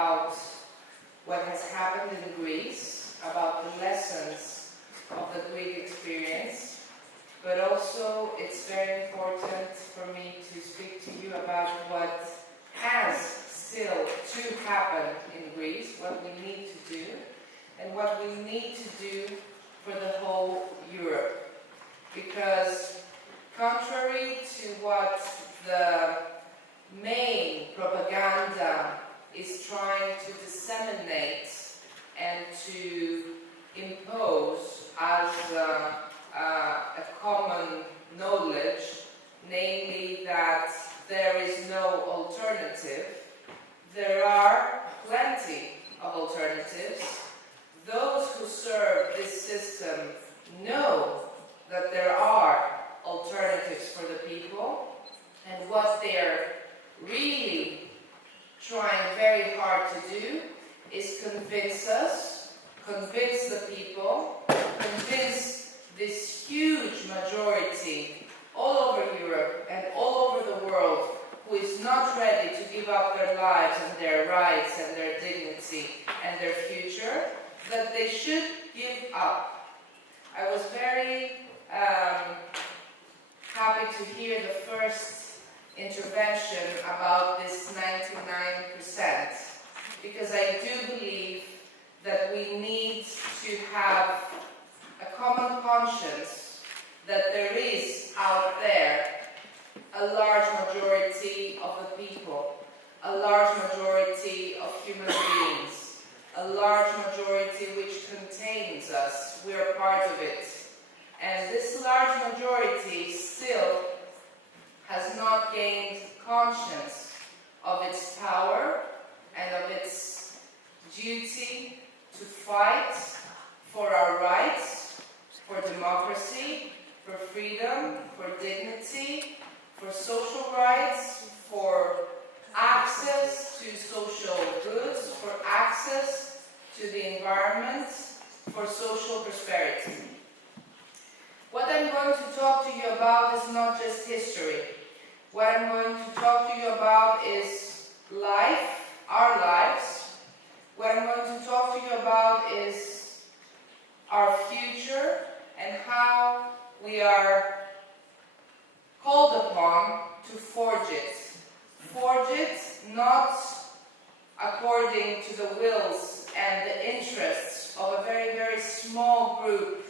about what has happened in Greece, about the lessons of the Greek experience, but also it's very important for me to speak to you about what has still to happen in Greece, what we need to do, and what we need to do for the whole Europe. Because contrary to what the main propaganda is trying to disseminate and to impose as a common knowledge, namely that there is no alternative, there are plenty of alternatives. Those who serve this system know that there are alternatives for the people, and what they're really trying very hard to do is convince us, convince the people, convince this huge majority all over Europe and all over the world who is not ready to give up their lives and their rights and their dignity and their future, that they should give up. I was very happy to hear the first intervention about this 99%, because I do believe that we need to have a common conscience that there is out there a large majority of the people, a large majority of human beings, a large majority which contains us. We are part of it. And this large majority still has not gained conscience of its power and of its duty to fight for our rights, for democracy, for freedom, for dignity, for social rights, for access to social goods, for access to the environment, for social prosperity. What I'm going to talk to you about is not just history. What I'm going to talk to you about is life, our lives. What I'm going to talk to you about is our future and how we are called upon to forge it. Forge it not according to the wills and the interests of a very, very small group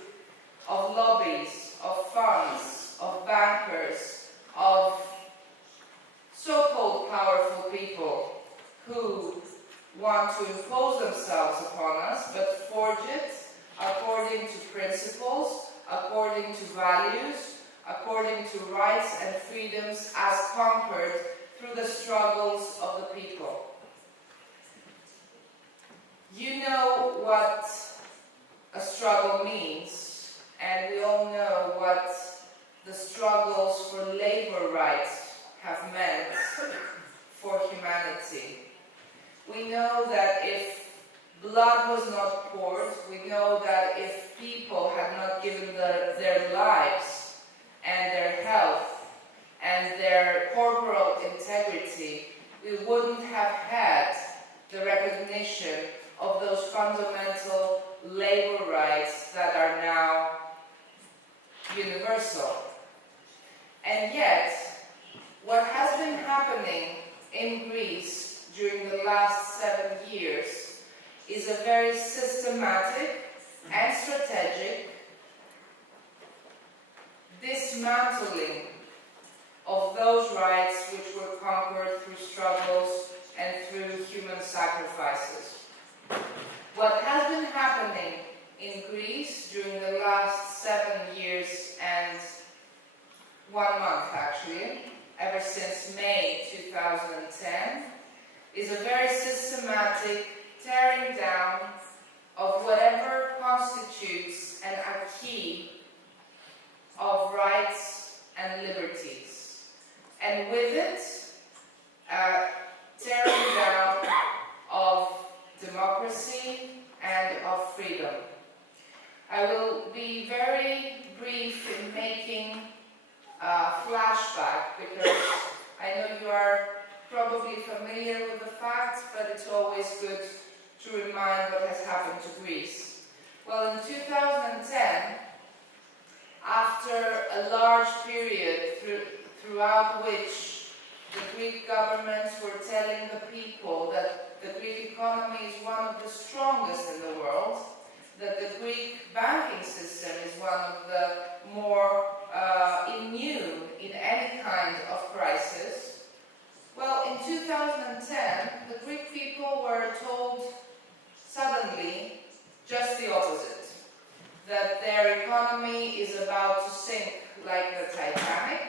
of lobbies, of funds, of bankers, of so-called powerful people who want to impose themselves upon us, but forge it according to principles, according to values, according to rights and freedoms as conquered through the struggles of the people. You know what a struggle means, and we all know what the struggles for labor rights have meant for humanity. We know that if blood was not poured, we know that if people had not given their lives and their health and their corporal integrity, we wouldn't have had the recognition of those fundamental labor rights that are now universal. And yet, what has been happening in Greece during the last 7 years is a very systematic and strategic dismantling of those rights which were conquered through struggles and through human sacrifices. What has been happening in Greece during the last 7 years and 1 month actually, ever since May 2010, is a very systematic tearing down of whatever constitutes an acquis of rights and liberties. And with it, tearing down of democracy and of freedom. I will be very brief in making a flashback, because I know you are probably totally familiar with the facts, but it's always good to remind what has happened to Greece. Well, in 2010, after a large period throughout which the Greek governments were telling the people that the Greek economy is one of the strongest in the world, that the Greek banking system is one of the more immune in any kind of crisis. Well, in 2010, the Greek people were told suddenly just the opposite, that their economy is about to sink like the Titanic,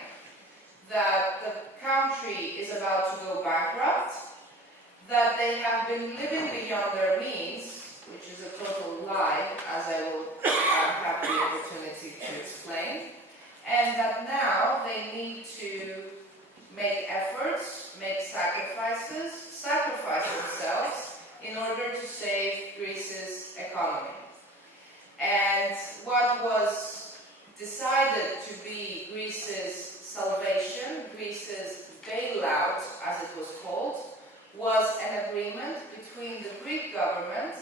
that the country is about to go bankrupt, that they have been living beyond their means, which is a total lie, as I will have the opportunity to explain, and that now they need to make efforts, make sacrifices, sacrifice themselves in order to save Greece's economy. And what was decided to be Greece's salvation, Greece's bailout, as it was called, was an agreement between the Greek government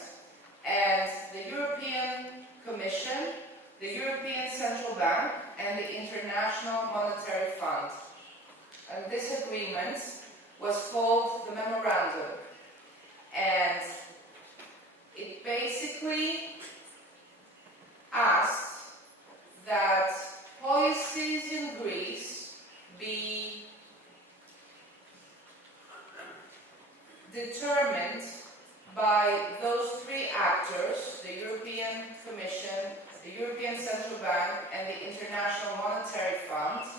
and the European Commission, the European Central Bank, and the International Monetary Fund. And this agreement was called the Memorandum. And it basically asked that policies in Greece be determined by those three actors, the European Commission, the European Central Bank, and the International Monetary Fund,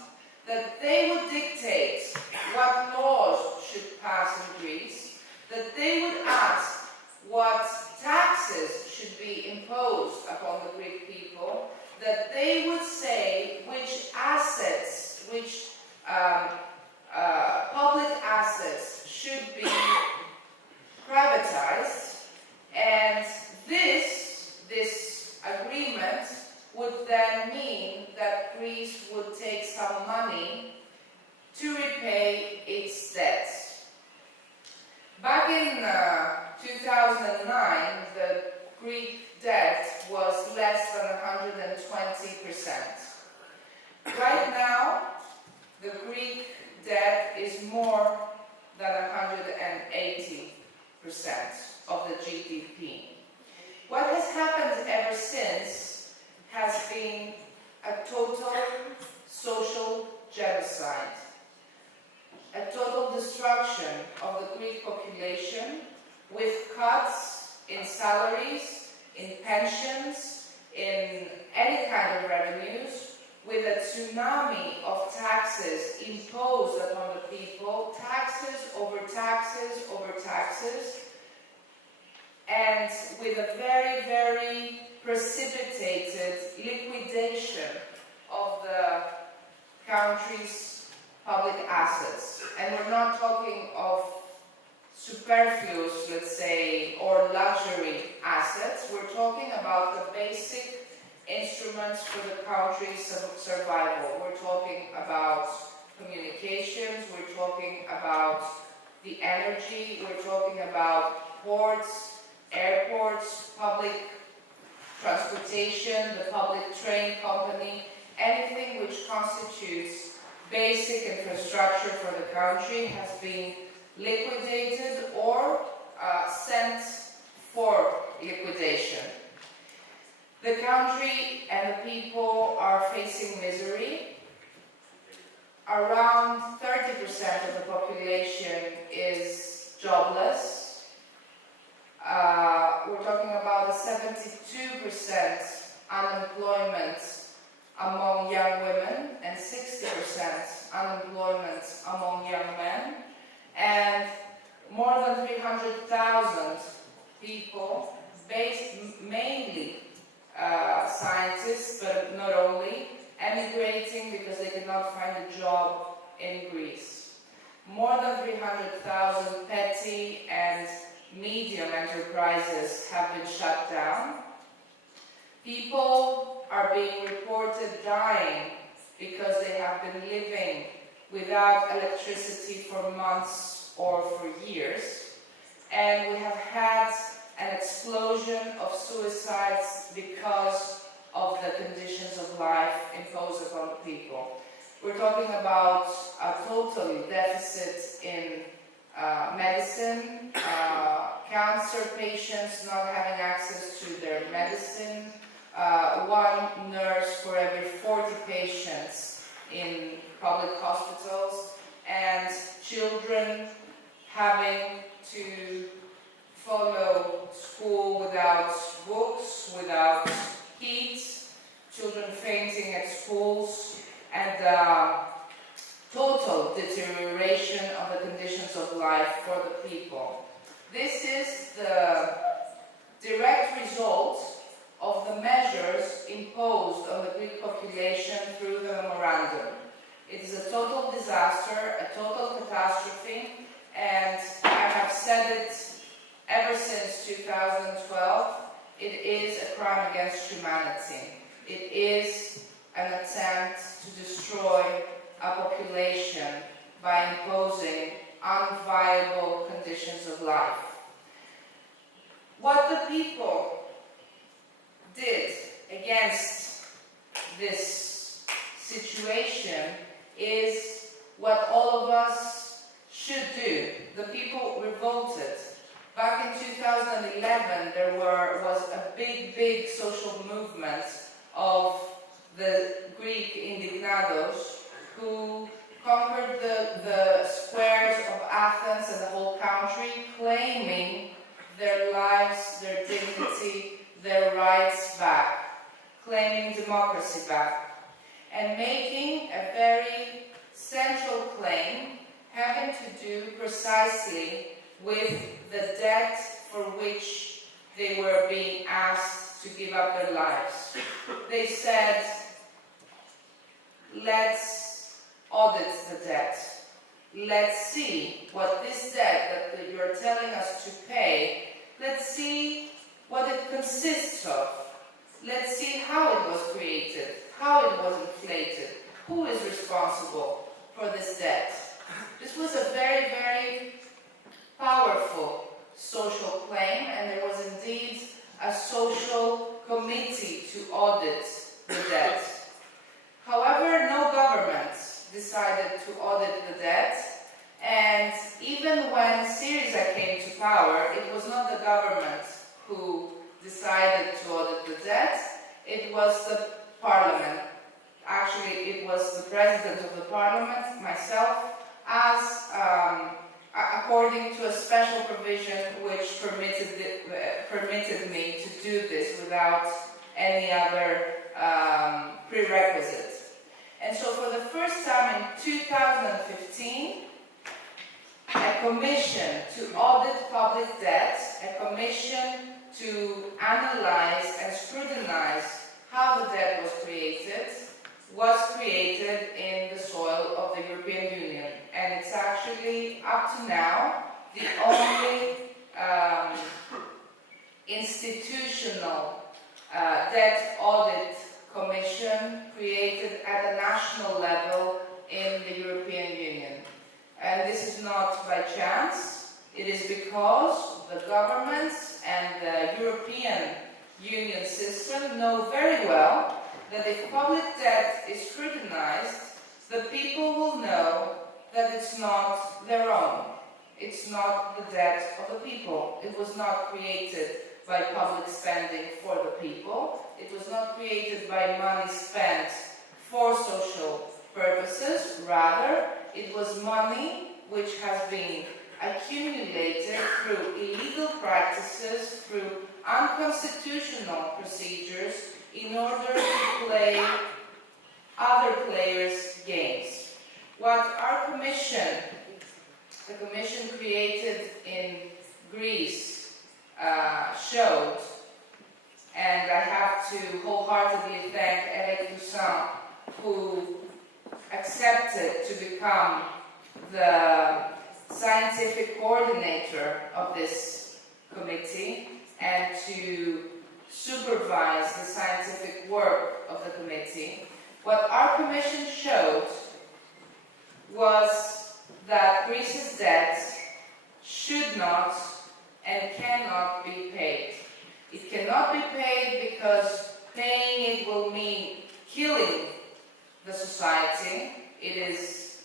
that they would dictate what laws should pass in Greece, that they would ask what taxes should be imposed upon the Greek people, that they would say which assets, which public assets should be privatized, and this agreement would then mean that Greece would take some money to repay its debts. Back in 2009, the Greek debt was less than 120%. Right now, the Greek debt is more than 180% of the GDP. What has happened ever since has been a total social genocide, a total destruction of the Greek population, with cuts in salaries, in pensions, in any kind of revenues, with a tsunami of taxes imposed upon the people, taxes over taxes over taxes, and with a very, very precipitated liquidation of the country's public assets. And we're not talking of superfluous, let's say, or luxury assets. We're talking about the basic instruments for the country's survival. We're talking about communications, we're talking about the energy, we're talking about ports, airports, public transportation, the public train company, anything which constitutes basic infrastructure for the country has been liquidated or sent for liquidation. The country and the people are facing misery. Around 30% of the population is jobless. We're talking about a 72% unemployment among young women and 60% unemployment among young men, and more than 300,000 people, based mainly scientists, but not only, emigrating because they could not find a job in Greece. More than 300,000 petty and medium enterprises have been shut down. People are being reported dying because they have been living without electricity for months or years, and we have had an explosion of suicides because of the conditions of life imposed upon the people. We're talking about a total deficit in medicine, cancer patients not having access to their medicine, one nurse for every 40 patients in public hospitals, and children having to follow school without books, without heat, children fainting at schools, and total deterioration of the conditions of life for the people. This is the direct result of the measures imposed on the Greek population through the memorandum. It is a total disaster, a total catastrophe, and I have said it ever since 2012, it is a crime against humanity. It is an attempt to destroy a population by imposing unviable conditions of life. What the people did against this situation is what all of us should do. The people revolted. Back in 2011, there was a big social movement of the Greek indignados who conquered the squares of Athens and the whole country, claiming their lives, their dignity, their rights back, claiming democracy back, and making a very central claim having to do precisely with the debt for which they were being asked to give up their lives. They said, let's audit the debt. Let's see what this debt that you're telling us to pay, let's see what it consists of. Let's see how it was created, how it was inflated, who is responsible for this debt. This was a very powerful social claim, and there was indeed a social committee to audit the debt. However, no government decided to audit the debt, and even when Syriza came to power, it was not the government who decided to audit the debt, it was the parliament. Actually, it was the president of the parliament, myself, as according to a special provision which permitted me to do this without any other prerequisite. And so for the first time in 2015, a commission to audit public debt, a commission to analyze and scrutinize how the debt was created in the soil of the European Union. And it's actually, up to now, the only institutional debt audit commission created at a national level in the European Union. And this is not by chance, it is because the governments and the European Union system know very well that if public debt is scrutinized, the people will know that it's not their own. It's not the debt of the people. It was not created by public spending for the people. It was not created by money spent for social purposes. Rather, it was money which has been accumulated through illegal practices, through unconstitutional procedures, in order to play other players' games. What our commission, the commission created in Greece, showed, and I have to wholeheartedly thank Eric Toussaint, who accepted to become the scientific coordinator of this committee and to supervise the scientific work of the committee. What our commission showed was that Greece's debt not and cannot be paid. It cannot be paid because paying it will mean killing the society. It is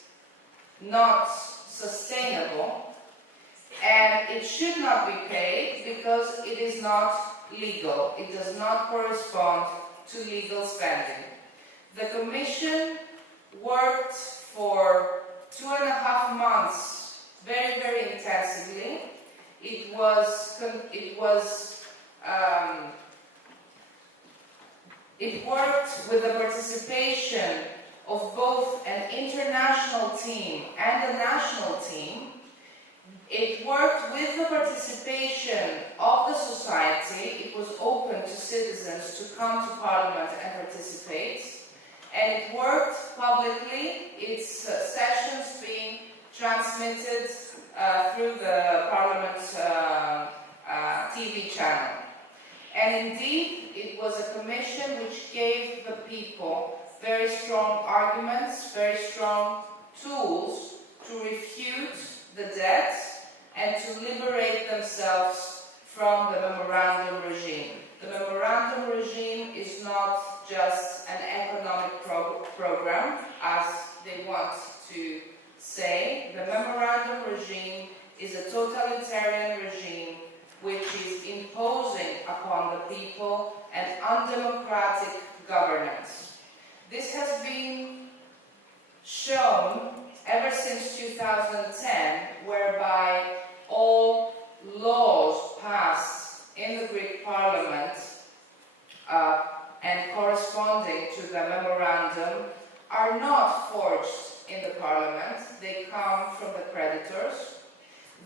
not sustainable, and it should not be paid because it is not legal. It does not correspond to legal spending. The Commission worked for 2.5 months very, very intensively. It worked with the participation of both an international team and a national team. It worked with the participation of the society. It was open to citizens to come to Parliament and participate. And it worked publicly, its sessions being transmitted through the Parliament TV channel. And indeed, it was a commission which gave the people very strong arguments, very strong tools to refute the debt and to liberate themselves from the memorandum regime. The memorandum regime is not just an economic program, as they want to say. The memorandum regime is a totalitarian regime which is imposing upon the people an undemocratic governance. This has been shown ever since 2010, whereby all laws passed in the Greek Parliament and corresponding to the memorandum are not forged in the Parliament. They come from the creditors.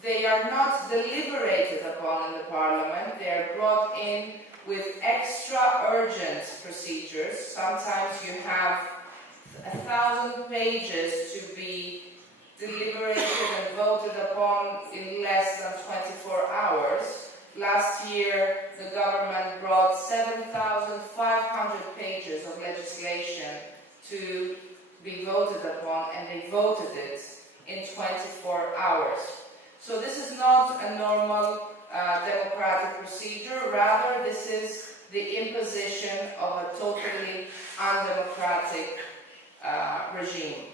They are not deliberated upon in the Parliament. They are brought in with extra urgent procedures. Sometimes you have 1,000 pages to be deliberated and voted upon in less than 24 hours. Last year, the government brought 7,500 pages of legislation to be voted upon, and they voted it in 24 hours. So this is not a normal democratic procedure. Rather, this is the imposition of a totally undemocratic regime.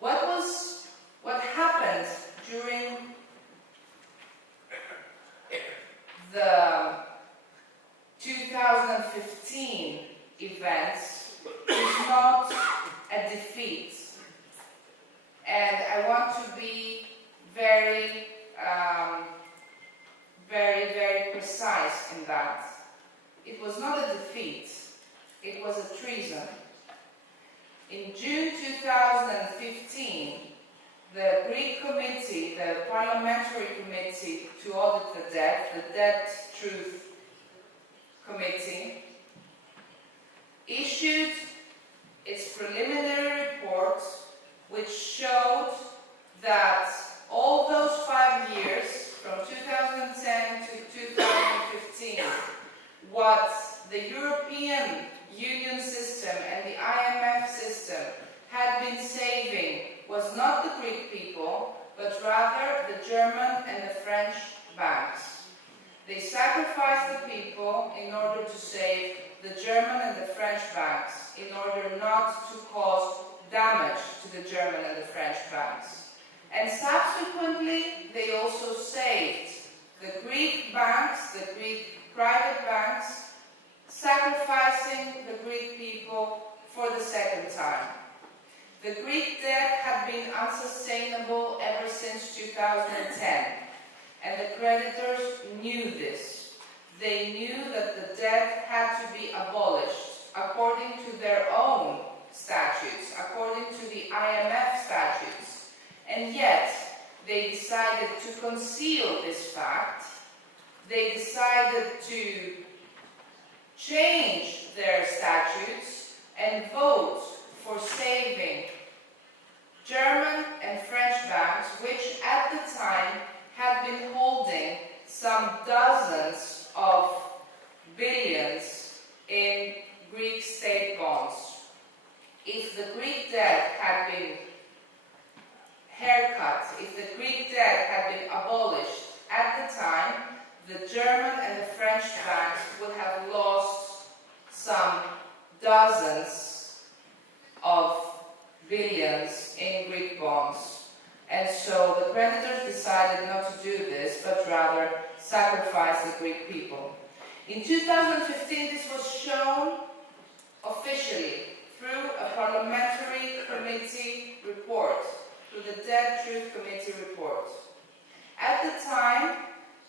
What happened during the 2015 events is not a defeat, and I want to be very, very precise in that. It was not a defeat, it was a treason. In June 2015, the Greek committee, the parliamentary committee to audit the Debt Truth Committee, issued its preliminary report, which showed that all those 5 years, from 2010 to 2015, what the European Union system and the IMF system had been saving was not the Greek people, but rather the German and the French banks. They sacrificed the people in order to save the German and the French banks, in order not to cause damage to the German and the French banks. And subsequently, they also saved the Greek banks, the Greek private banks, sacrificing the Greek people for the second time. The Greek debt had been unsustainable ever since 2010, and the creditors knew this. They knew that the debt had to be abolished according to their own statutes, according to the IMF statutes, and yet they decided to conceal this fact. They decided to change their statutes and vote for saving German and French banks, which at the time had been holding some dozens of billions in Greek state bonds. If the Greek debt had been haircut, if the Greek debt had been abolished do this, but rather sacrifice the Greek people. In 2015, this was shown officially through a parliamentary committee report, through the Debt Truth Committee report. At the time,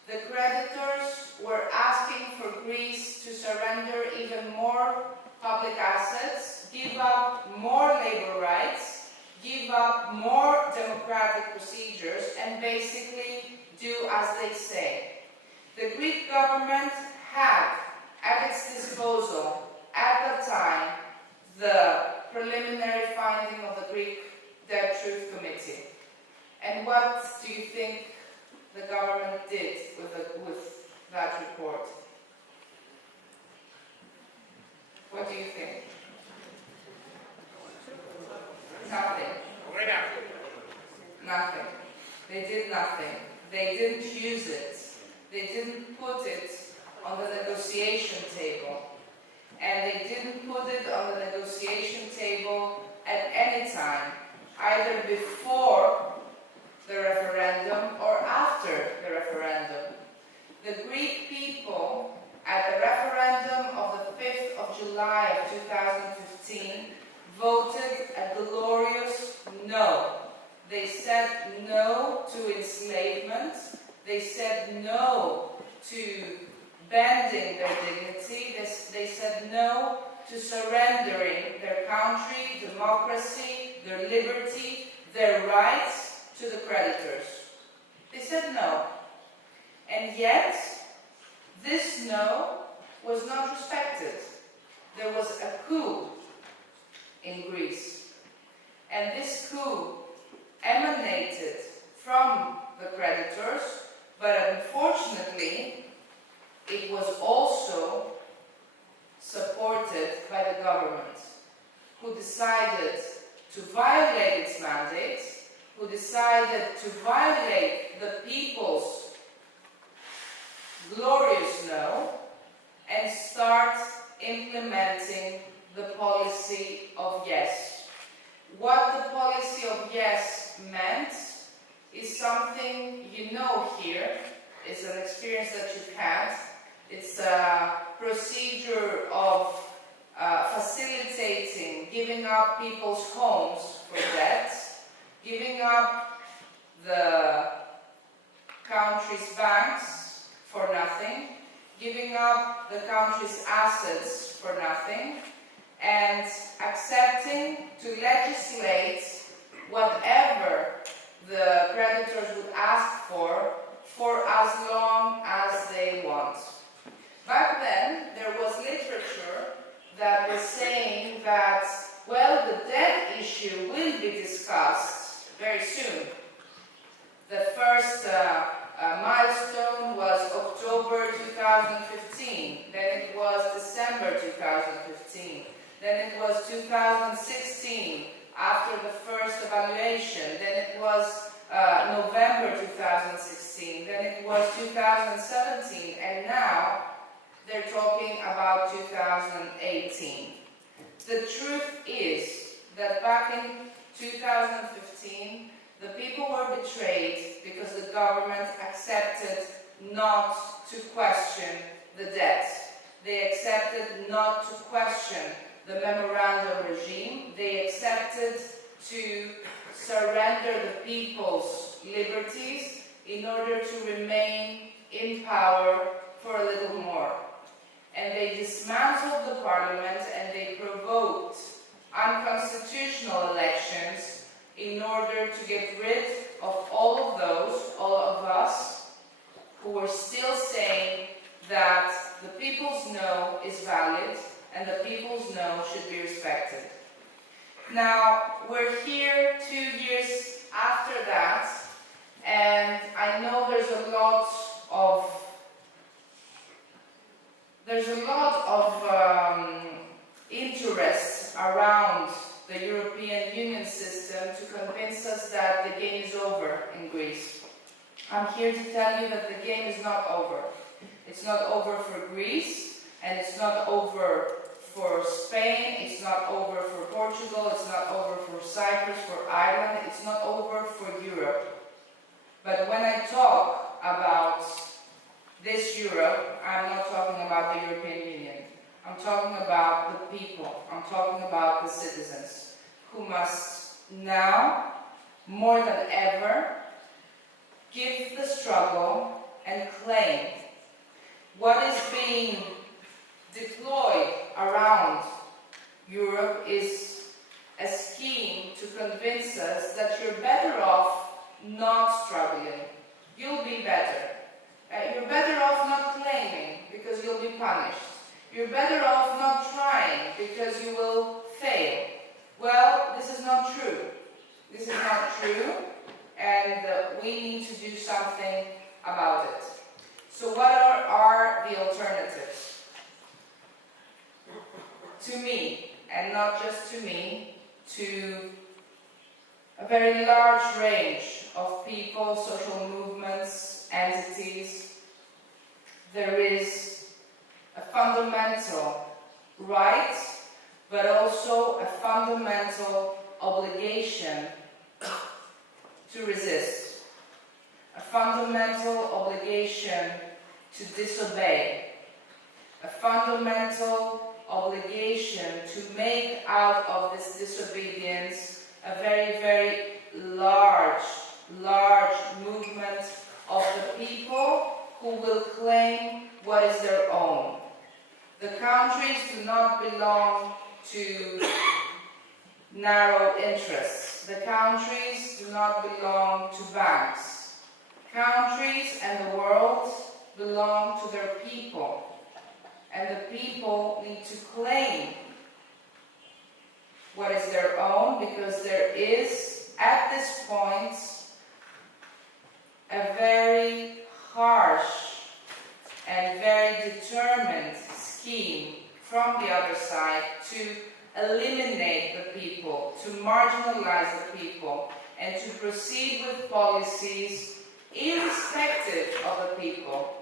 the creditors were asking for Greece to surrender even more public assets, give up more labor rights, give up more democratic procedures, and basically do as they say. The Greek government had at its disposal, at the time, the preliminary finding of the Greek Debt Truth Committee. And what do you think the government did with that report? What do you think? Nothing. Nothing. They did nothing. They didn't use it. They didn't put it on the negotiation table. And they didn't put it on the negotiation table at any time, either before the referendum or after the referendum. The Greek people, at the referendum of the 5th of July of 2015, voted a glorious no. They said no to enslavement. They said no to bending their dignity. They said no to surrendering their country, democracy, their liberty, their rights to the creditors. They said no. And yet, this no was not respected. There was a coup in Greece. And this coup emanated from the creditors, but unfortunately, it was also supported by the government, who decided to violate its mandate, who decided to violate the people's glorious no, and start implementing the policy of yes. What the policy of yes meant is something you know here. It's an experience that you've had. It's a procedure of facilitating, giving up people's homes for debt, giving up the country's banks for nothing, giving up the country's assets for nothing, and accepting to legislate whatever the creditors would ask for as long as they want. Back then, there was literature that was saying that, well, the debt issue will be discussed very soon. The first milestone was October 2015, then it was December 2015, then it was 2016 after the first evaluation, then it was November 2016, then it was 2017, and now they're talking about 2018. The truth is that back in 2015, the people were betrayed because the government accepted not to question the debt. They accepted not to question the memorandum regime. They accepted to surrender the people's liberties in order to remain in power for a little more. And they dismantled the parliament and they provoked unconstitutional elections in order to get rid of all of us, who were still saying that the people's no is valid and the people's no should be respected. Now, we're here 2 years after that, and I know there's a lot of interest around the European Union system to convince us that the game is over in Greece. I'm here to tell you that the game is not over. It's not over for Greece, and it's not over for Spain, it's not over for Portugal, it's not over for Cyprus, for Ireland, it's not over for Europe. But when I talk about this Europe, I'm not talking about the European Union. I'm talking about the people. I'm talking about the citizens who must now, more than ever, give the struggle and claim what is being deployed around Europe is a scheme to convince us that you're better off not struggling. You'll be better. You're better off not claiming because you'll be punished. You're better off not trying because you will fail. Well, this is not true. This is not true, and we need to do something about it. So what are the alternatives? To me, and not just to me, to a very large range of people, social movements, entities, there is a fundamental right, but also a fundamental obligation to resist, a fundamental obligation to disobey, a fundamental obligation to make out of this disobedience a very, very large movement of the people who will claim what is their own. The countries do not belong to narrow interests. The countries do not belong to banks. Countries and the world belong to their people. And the people need to claim what is their own, because there is, at this point, a very harsh and very determined scheme from the other side to eliminate the people, to marginalize the people, and to proceed with policies irrespective of the people.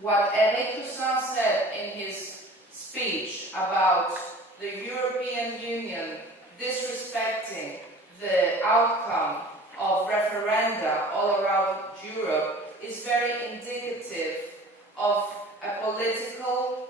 What Eric Toussaint said in his speech about the European Union disrespecting the outcome of referenda all around Europe is very indicative of a political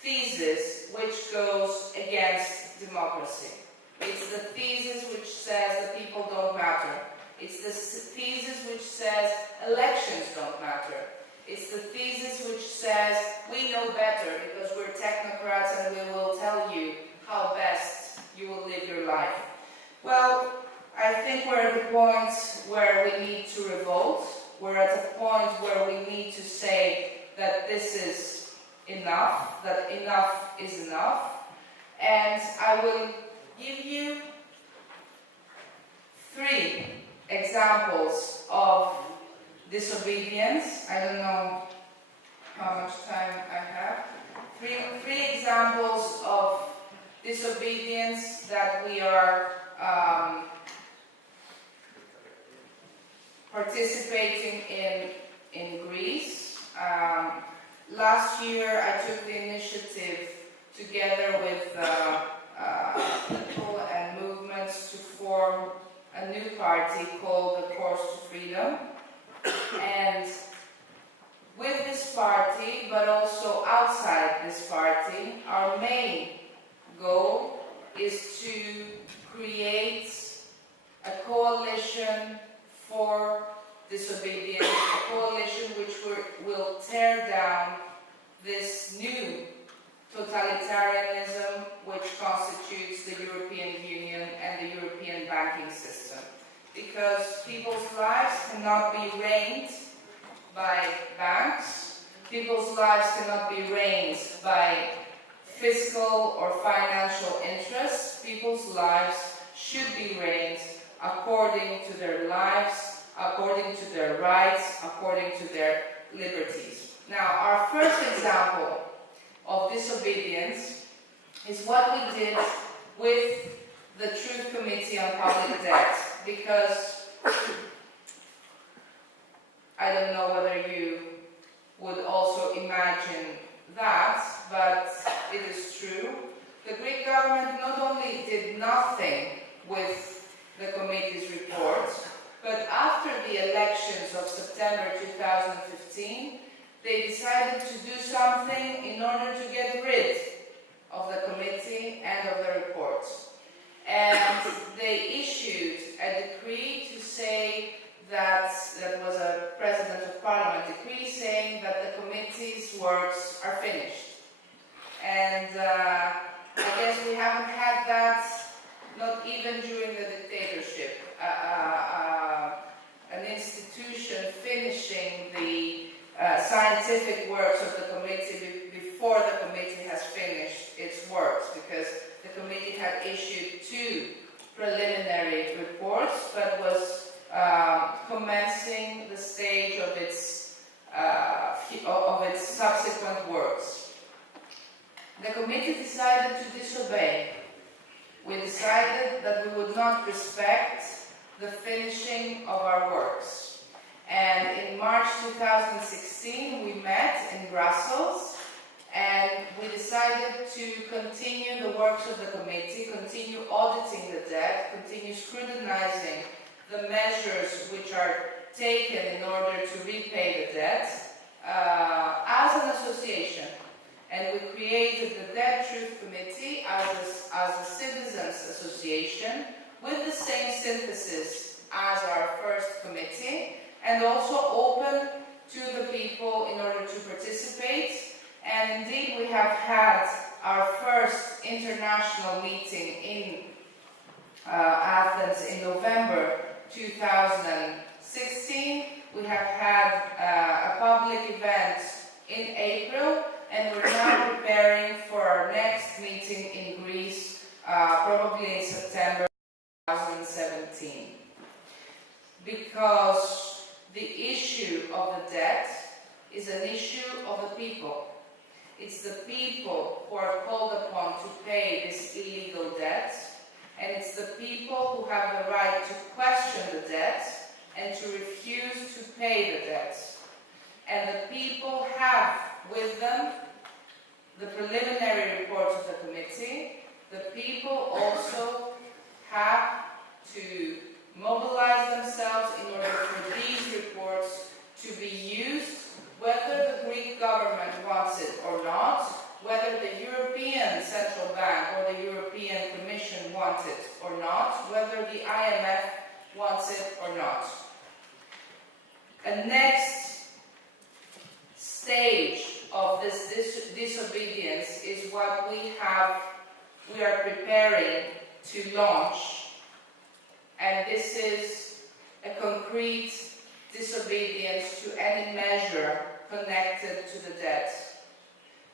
thesis which goes against democracy. It's the thesis which says that people don't matter. It's the thesis which says elections don't matter. It's the thesis which says we know better because we're technocrats and we will tell you how best you will live your life. Well, I think we're at the point where we need to revolt. We're at a point where we need to say that this is enough, that enough is enough. And I will give you 3 examples of disobedience. I don't know how much time I have. 3 examples of disobedience that we are participating in Greece. Last year I took the initiative together with people and movements to form a new party called the Course to Freedom. And with this party, but also outside this party, our main goal is to create a coalition for disobedience, a coalition which will tear down this new totalitarianism which constitutes the European Union and the European banking system. Because people's lives cannot be reigned by banks, people's lives cannot be reigned by fiscal or financial interests. People's lives should be reigned according to their lives, according to their rights, according to their liberties. Now, our first example of disobedience is what we did with the Truth Committee on Public Debt, because I don't know whether you would also imagine that, but it is true. The Greek government not only did nothing with the committee's report, But after the elections of September 2015, they decided to do something in order to get rid of the committee and of the report. And they issued a decree to say that was a President of Parliament decree saying that the committee's works are finished. And I guess we haven't had that, not even during the dictatorship. An institution finishing the scientific works of the committee before the committee has finished its works, because the committee had issued 2 preliminary reports, but was commencing the stage of its subsequent works. The committee decided to disobey. We decided that we would not respect the finishing of our works. And in March 2016, we met in Brussels, and we decided to continue the works of the committee, continue auditing the debt, continue scrutinizing the measures which are taken in order to repay the debt as an association. And we created the Debt Truth Committee as a citizens association with the same synthesis as our first committee, and also open to the people in order to participate. And indeed, we have had our first international meeting in Athens in November 2016. We have had a public event in April, and we're now preparing for our next meeting in Greece, probably in September 2017. Because the issue of the debt is an issue of the people. It's the people who are called upon to pay this illegal debt, and it's the people who have the right to question the debt and to refuse to pay the debt. And the people have with them the preliminary reports of the committee. The people also have to mobilize themselves in order for these reports to be used, whether the Greek government wants it or not, whether the European Central Bank or the European Commission wants it or not, whether the IMF wants it or not. A next stage of this disobedience is what we are preparing to launch, and this is a concrete disobedience to any measure connected to the debt.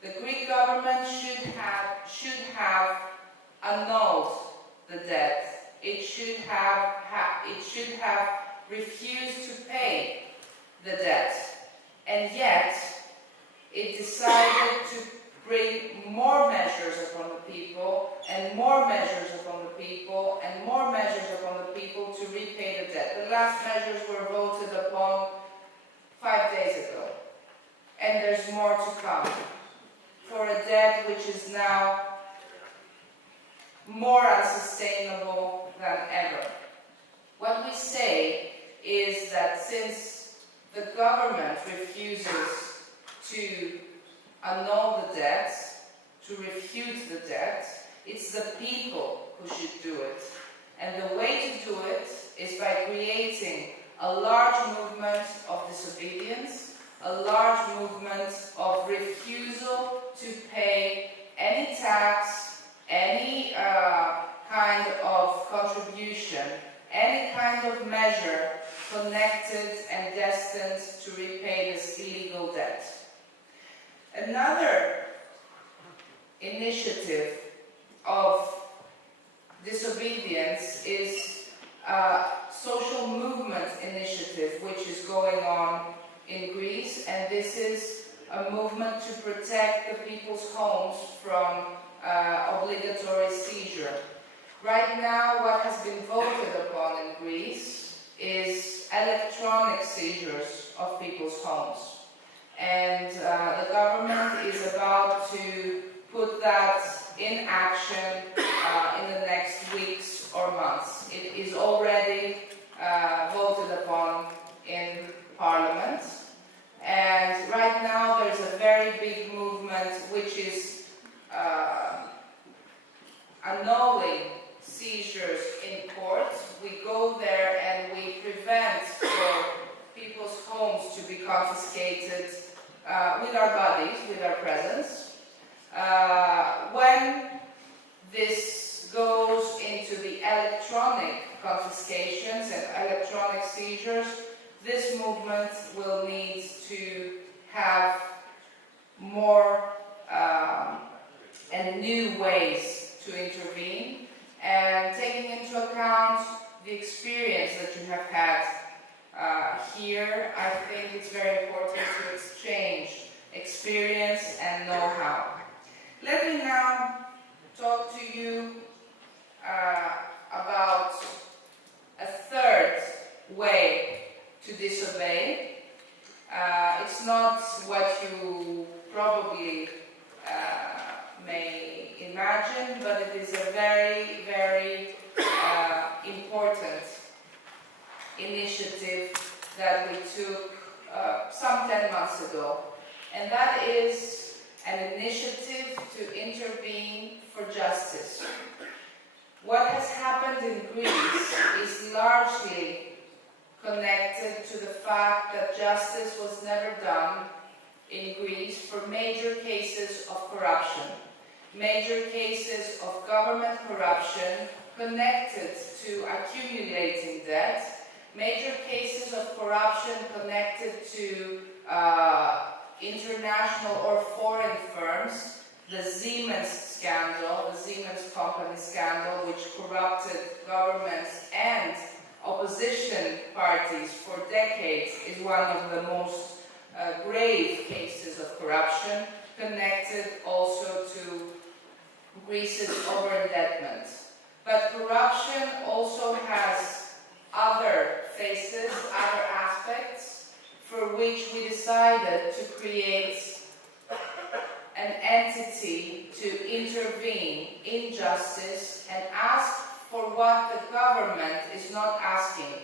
The Greek government should have annulled the debt. It should have refused to pay the debt, and yet it decided to bring more measures upon the people, and more measures upon the people, and more measures upon the people to repay the debt. The last measures were voted upon 5 days ago, and there's more to come for a debt which is now more unsustainable than ever. What we say is that since the government refuses to annul the debt, to refute the debt, it's the people who should do it. And the way to do it is by creating a large movement of disobedience, a large movement of refusal to pay any tax, any kind of contribution, any kind of measure connected and destined to repay this illegal debt. Another initiative of disobedience is a social movement initiative which is going on in Greece, and this is a movement to protect the people's homes from obligatory seizure. Right now, what has been voted upon in Greece is electronic seizures of people's homes. And the government is about to put that in action in the next weeks or months. It is already voted upon in Parliament. And right now there's a very big movement which is annulling seizures in court. We go there and we prevent for people's homes to be confiscated with our bodies, with our presence. When this goes into the electronic confiscations and electronic seizures, this movement will need to have more and new ways to intervene, and taking into account the experience that you have had here, I think it's very important to exchange experience and know-how. Let me now talk to you about a third way to disobey. It's not what you probably may imagine, but it is a very, very important initiative that we took some 10 months ago. And that is an initiative to intervene for justice. What has happened in Greece is largely connected to the fact that justice was never done in Greece for major cases of corruption, major cases of government corruption connected to accumulating debt, major cases of corruption connected to international or foreign firms, the Siemens scandal, the Siemens company scandal, which corrupted governments and opposition parties for decades, is one of the most grave cases of corruption, connected also to Greece's over-indebtment. But corruption also has other faces, other aspects, for which we decided to create an entity to intervene in justice and ask for what the government is not asking.